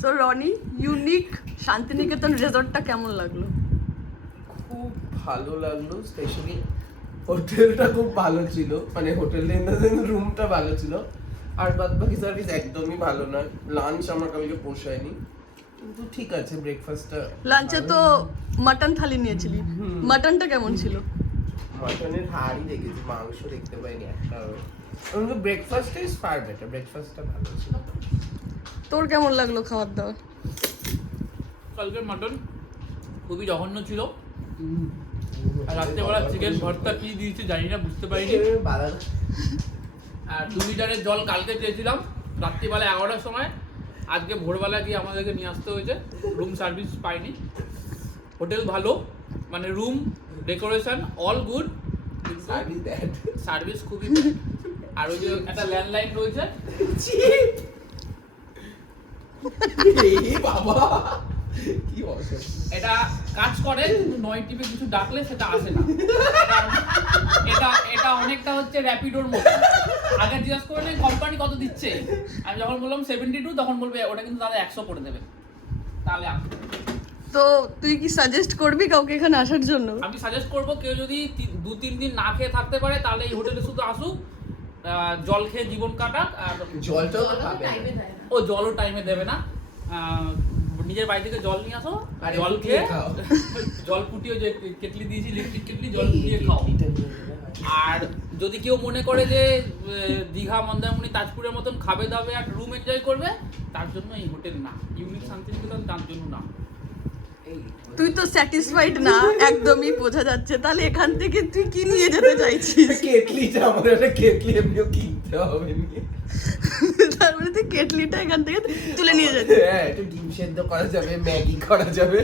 So Roni, unique Santiniketan রিসর্টটা কেমন লাগলো? খুব ভালো লাগলো, স্পেশালি হোটেলটা খুব ভালো ছিল, মানে হোটেলের রুমটা ভালো ছিল, আর বাদ বাকি সার্ভিস একদমই ভালো নয়। লাঞ্চ আমার কালকে পোষায়নি, কিন্তু ঠিক আছে ব্রেকফাস্টটা। লাঞ্চে তো মাটন থালি নিয়েছিলি, মাটনটা কেমন ছিল? মাটনের হাড়ই দেখেছি, মাংস দেখতে পাইনি একটা। ব্রেকফাস্ট ইজ ফার বেটার, ব্রেকফাস্টটা ভালো ছিল। তোর কেমন লাগলো খাবার দাবার? কালকের মাটন খুবই জঘন্য ছিল। আর রাত্রেবেলা চিকেন ভর্তা কি দিয়েছে জানি না, বুঝতে পারিনি। আর 2 লিটারের জল কালকে চেয়েছিলাম রাত্রিবেলা 11টার সময়, আজকে ভোরবেলা গিয়ে আমাদেরকে নিয়ে আসতে হয়েছে। রুম সার্ভিস পাইনি। হোটেল ভালো, মানে room decoration all good, service খুবই bad। আর ওই যে একটা ল্যান্ডলাইন রয়েছে, বাবা কি অসুখ। এটা কাজ করে কিন্তু 9 টিপে কিছু ডাকলে সেটা আসে না। এটা এটা অনেকটা হচ্ছে র্যাপিডোর মতো। আগে জিজ্ঞেস করলেন কোম্পানি কত দিচ্ছে, আমি যখন বললাম 72, তখন বলবে ওটা কিন্তু দাদা 100 করে দেবেন, তাহলে তো তুই কি সাজেস্ট করবি কাউকে এখানে আসার জন্য? আমি সাজেস্ট করবো কেউ যদি 2-3 দিন না খেয়ে থাকতে পারে তাহলে এই হোটেলে শুধু আসুক, জল খেয়ে জীবন কাটাক। আর জলটাও তো পাবে না। ও জলও টাইমে দেবে না, নিজের বাড়ি থেকে জল নিয়ে আসো, আর জল একটু খেয়ে খাও। জল ফুটিয়ে, যে কেটলি দিয়েছি ইলেকট্রিক কেটলি, জল ফুটিয়ে খাও। আর যদি কেউ মনে করে যে দীঘা, মন্দারমণি, তাজপুরের মতন খাবে দাবে আর রুম এনজয় করবে, তার জন্য এই হোটেল না। ইউনিক শান্তিনিকেতন তার জন্য না। তুই তো স্যাটিসফাইড না, একদমই বোঝা যাচ্ছে। তাহলে এখান থেকে তুই কি নিয়ে যেতে চাইছিস? কেটলিটা, আমাদের একটা কেটলি এমনিও কিনতে হবে। তার মানে তুই কেটলিটা এখান থেকে তুলে নিয়ে যাচ্ছিস? হ্যাঁ, একটু ডিম সেদ্ধ করা যাবে, ম্যাগি করা যাবে।